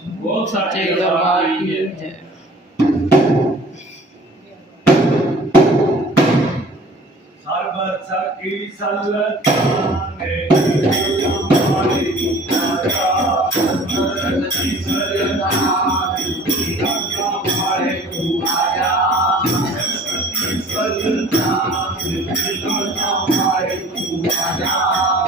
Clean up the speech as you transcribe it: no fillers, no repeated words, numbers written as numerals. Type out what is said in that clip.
બોલ સાચી જય દરબાર દરબાર કી કી જય. જય સર્વ સખી સલ્લતાને મારી માતા સર્વ સખી સલ્લતાને મારે કુમાયા સલ્લતાને મારે કુમાયા